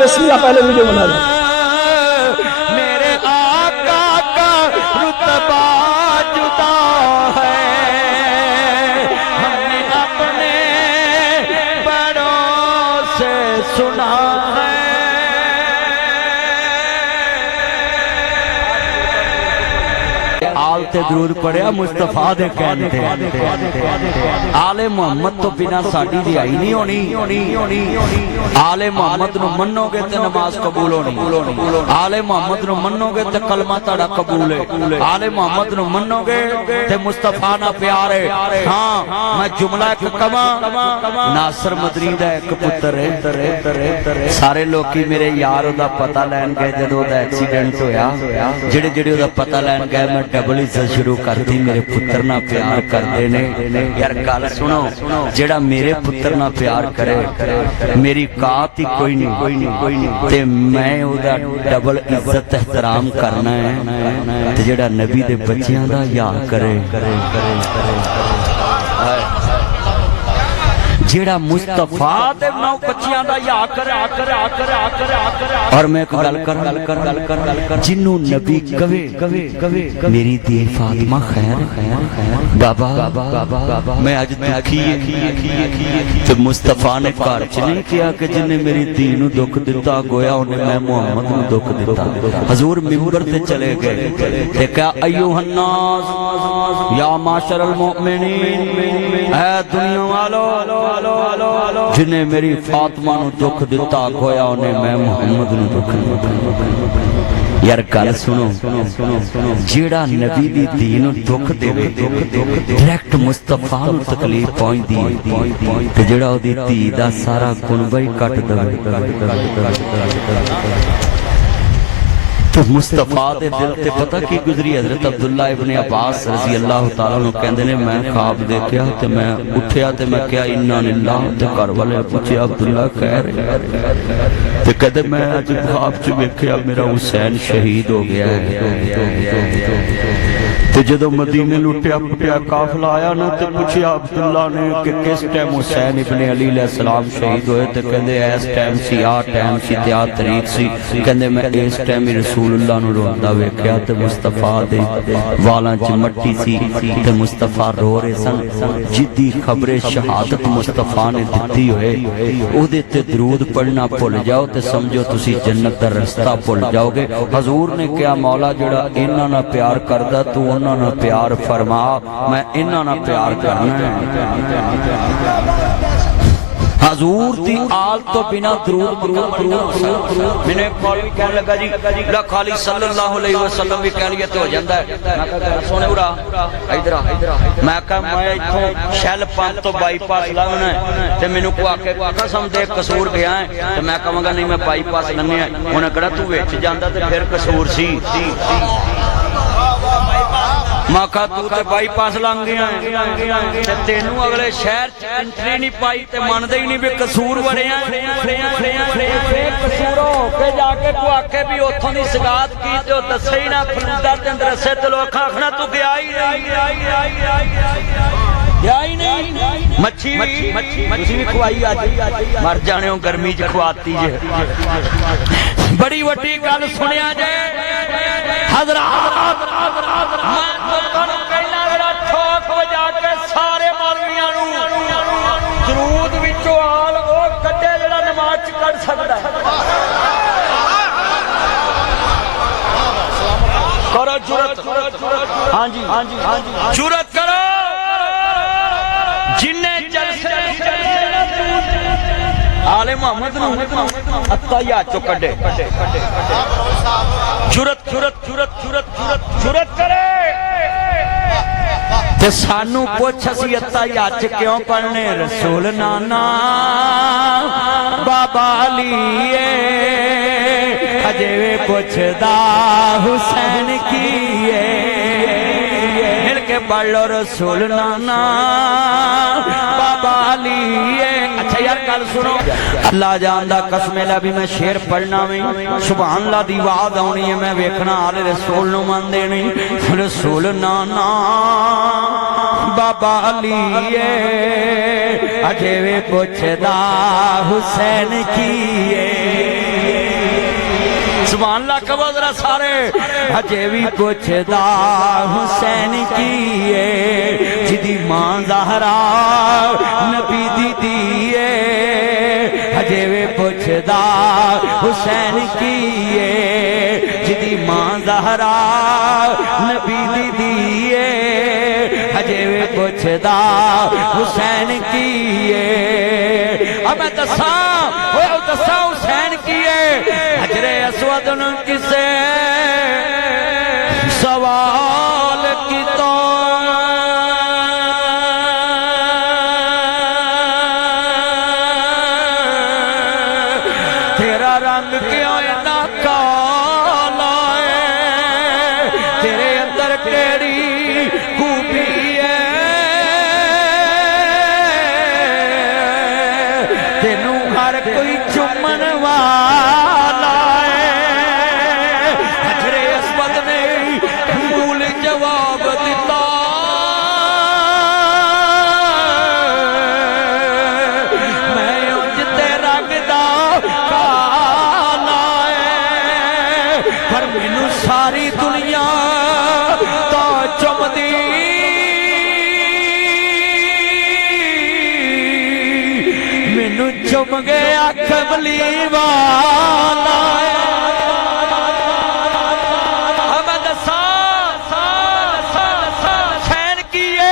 بسم اللہ پہلے ویڈیو بنا دو. میرے آقا کا رتبہ جدا ہے، ہم نے اپنے بڑوں سے سنا ہے. آل تے درود پڑھیا مصطفیٰ دے کہنے تے آل محمد تو بنا ساڑی رہائی نہیں ہونی. آل محمد نو منو گے تے نماز قبول ہونی، آل محمد نو منو گے تے کلمہ تڑا قبول ہے، آل محمد نو منو گے تے مصطفیٰ نہ پیار ہے. ہاں میں جملہ ایک کما، ناصر مدنی دا ایک پتر ہے، سارے لوکی میرے یار دا پتہ لین گئے جدو دا ایکسیڈنٹ ہویا، جڑے دا پتہ لین گئے میں ڈبل عزت شروع کرتی میرے پتر نہ پیار کر دینے. یار گل سنو، جڑا میرے پتر نہ پیار کرے میری قات ہی کوئی نہیں تے میں او دا ڈبل عزت احترام کرنا ہے. تے جڑا نبی دے بچیاں دا یا کرے، جیڑا مصطفیٰ دے نو بچیاں دا یا کرے. اور میں ایک گل کر جنوں نبی کہے میری دی فاطمہ خیر بابا میں اج دکھی تے مصطفیٰ نے گھر چ نہیں کیا کہ جن نے میری دی نو دکھ دتا گویا انہیں میں محمد نو دکھ دتا. حضور ممبر تے چلے گئے تے کہا ایوہ الناس یا معاشر المؤمنین، اے دنیا والو جنہیں میری فاطمہ نو دکھ دیتا گویا انہیں میں محمد نو دکھ دیتا. یار گل سنو، جیڑا نبی دی دین دکھ دے ڈائریکٹ مصطفیٰ نو تکلیف پہنچ دی تے جیڑا او دی دھی دا سارا کنبہ ہی کٹ دے. تو مصطفیٰ دے دل تے پتہ کی گزری؟ حضرت عبداللہ ابن عباس رضی اللہ تعالیٰ عنہ کہندے نے میں خواب دیکھیا تے میں اٹھیا تے میں کہا انا للہ تے گھر والے پوچھے عبداللہ خیر تے کہتے میں اج خواب چ ویکھیا میرا حسین شہید ہو گیا ہے. تے جدو مدینے لٹیا پٹیا قافلہ آیا نا تے پوچھیا عبداللہ نے کہ کس ٹائم حسین ابن علی علیہ السلام شہید ہوئے تے کہندے اس ٹائم سی آ ٹائم سی تے آ تاریخ سی. کہندے میں اس ٹائم رسول اللہ نو روندا ویکھیا تے مصطفیٰ دے والاں چ مٹی سی تے مصطفیٰ رو رہے سن. جدی خبر شہادت مصطفیٰ نے دتی ہوئے او دے تے درود پڑھنا بھول جاؤ تے سمجھو تسی جنت دا رستہ بھول جاؤ گے. حضور نے کہا مولا جڑا انہاں نال پیار کردا تو انہاں نال پیار فرما، میں انہاں نال پیار کرنا ہے. حضور دی آل تو بنا درود میں نے کال بھی کہنے لگا جی خالی صلی اللہ علیہ وسلم بھی کہہ لیا تو ہو جاندہ ہے. سونے اڑا ادھر میں کہا میں اتھوں شیل پمپ تو بائی پاس لگنا ہے تے میں نے کو آکے قسم دے قصور گیا ہے تے میں کہوں گا نہیں میں بائی پاس لگنے ہیں. انہیں کہا تو ویچ جاندہ تے پھر قصور سی. ماں کہا تو تے بائی پاس لنگ گیا ہے تے تینوں اگلے شہر انٹری نہیں پائی تے ماندے ہی نہیں بھی قصور بڑے ہیں. قصور ہو کے جا کے کو آکے بھی اتھوں دی سگات کی جو دسے ہی نہ فلندہ تے اندر سے تے لوگ آکھنا تو گیا ہی نہیں. مچھی بھی کھوائی آجی مر جانے ہوں گرمی جی کھواتی جے. بڑی وٹی گل سنیا جائے حضرات میں تو کنو کہنا میرا ٹھوک بجا کے سارے مولویاں نو درود وچوں آل او کڈے جڑا نماز چ کڈ سکدا ہے. کرو جرت، ہاں جی جرت کرو جنہیں جلسے آل محمد نو اتحیات چو کڈے. جرت کرے تے سانو پوچھ اسی اتحیات کیوں پڑھنے؟ رسول نانا بابا لیے اجے پوچھدا حسین کیے مل کے پڑھ لو رسول نانا بابا لیے. اچھا یار کل سنو اللہ جاندہ قسم اللہ بھی میں شیر پڑھنا میں سبحان اللہ دی وعد آنی ہے میں ویکھنا آلے رسول نو من دے نہیں. رسول نانا بابا لیے اجے وے پوچھدا حسین کیے سبحان اللہ کہو ذرا سارے ہجے بھی پوچھدا حسین کیے جدی ماں زہرا نبی دی دیے ہجے بھی پوچھدا حسین کیے جدی ماں زہرا نبی دی دیے ہجے بھی پوچھدا حسین کیے اب میں دساں حسین کیے حجر اسود نے کسے سوال کی تو تیرا رنگ کیوں اتنا کالا ہے تیرے اندر کیڑی خوبی ہے تینوں ہر کوئی چومن والا ہے حجر اسود نے مول جواب دیتا میں انج تے رنگ دا کالا ہے پر مینوں ساری دنیا تو چمدی مینوں چم گیا کملی والا ہے اب حسین کیے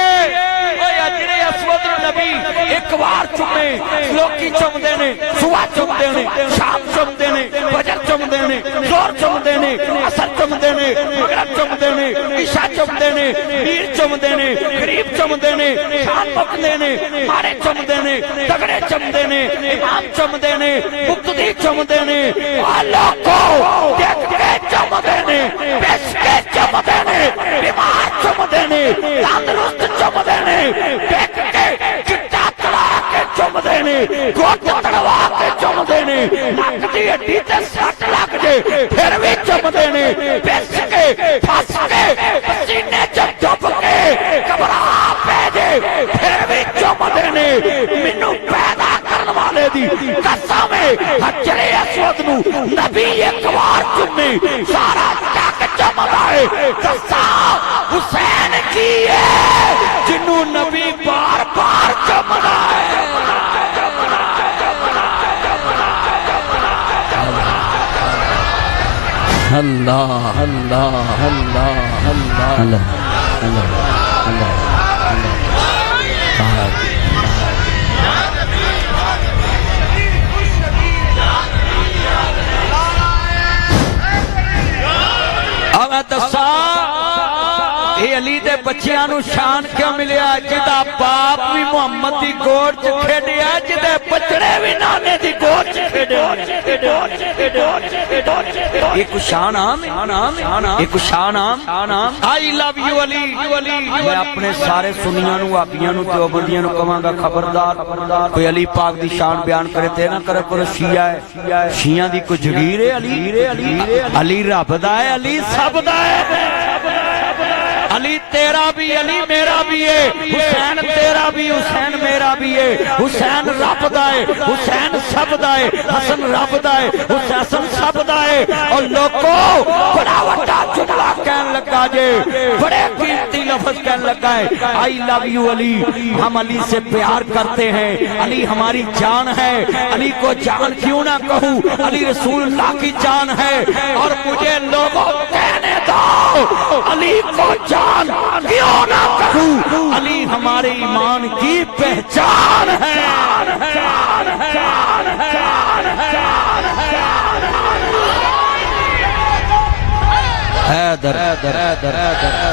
حجر اسود نبی ایک بار چمے لوکی چمدے نے صبح چمدے نے شام چمدے نے فجر چمدے نے زور چمدے نے عصر چمدے نے مغرب چمدے نے عشاء چمدے نے پیر چمدے نے غریب چمدے نے شان مکدے نے مارے چمدے نے تگڑے چمدے نے امام چمدے نے مقتدی چمدے نے اللہ کو دیکھ کے چمدے نے پیش کے چمدے نے بیمار چمدے نے تندرست چمدے نے دیکھ کے چٹا چڑھا کے چمدے نے گوٹ تڑوا کے چمدے نے نک دی ہڈی تے سٹ لگ جے پھر بھی چمدے نے پیش کے پھس کے پسینے چ ڈب کے گھبرا پے جے پھر بھی چمدے نے مینوں پیدا کرن والے دی قسم ہے حجر اسود نو نبی ایک بار چومے سارا جگ چمدا ہے دسا حسین کی ہے جنوں نبی بار بار چمدا ہے اللہ اللہ اللہ اللہ اللہ اللہ اللہ اب دسا اے علی دے بچیاں نو شان کیوں ملیا جدا باپ بھی محمد دی گوڑ چ کھیڈیا جدے بچڑے بھی نانے دی گوڑ چ کھیڈیا ایک شان آم ایک شان آم آئی لو یو علی میں اپنے سارے سنیاں نو آبیاں نو دیوبندیاں نو کہاں گا خبردار کوئی علی پاک دی شان بیان کرے تے نہ کرے کرو شیعہ ہے شیعہ دی کوئی جگیر ہے علی رب دا ہے علی سب دا ہے علی تیرا بھی علی میرا بھی ہے حسین تیرا بھی حسین میرا بھی ہے حسین رب دا ہے حسین سب دا ہے حسن رب دا ہے حسین سب دا ہے اور لوگوں بڑا وڈا جملہ کہن لگا جے بڑے قیمتی لفظ کہن لگا ہے آئی لو یو علی ہم علی سے پیار کرتے ہیں علی ہماری جان ہے علی کو جان کیوں نہ کہوں علی رسول اللہ کی جان ہے اور مجھے لوگوں کہنے دو علی کو جان کیوں نہ کہوں علی ہمارے ایمان کی پہچان ہے حیدر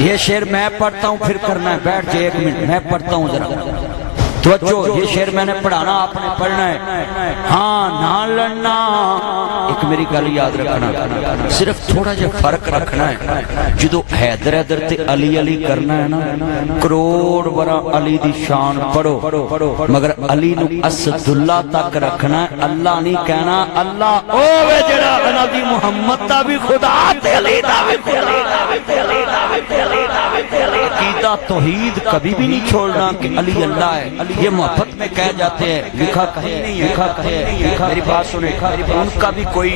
یہ شعر میں پڑھتا ہوں پھر کرنا ہے بیٹھ جائے ایک منٹ میں پڑھتا ہوں ذرا توجہ یہ شعر میں نے پڑھانا آپ نے پڑھنا ہے ہاں نہ لڑنا ایک میری گل یاد رکھنا صرف تھوڑا جا فرق رکھنا ہے جدو حیدر حیدر تے علی علی کرنا ہے نا کروڑ برا علی دی شان پڑھو مگر علی نو اسد اللہ تک رکھنا ہے اللہ نہیں کہنا اللہ اوے جڑا نبی محمد دا بھی خدا تے علی دا بھی خدا عقیدہ توحید کبھی بھی نہیں چھوڑنا کہ علی اللہ ہے یہ محبت میں کہہ جاتے ہیں لکھا کہیں نہیں ہے میری بات سنے ان کا بھی کوئی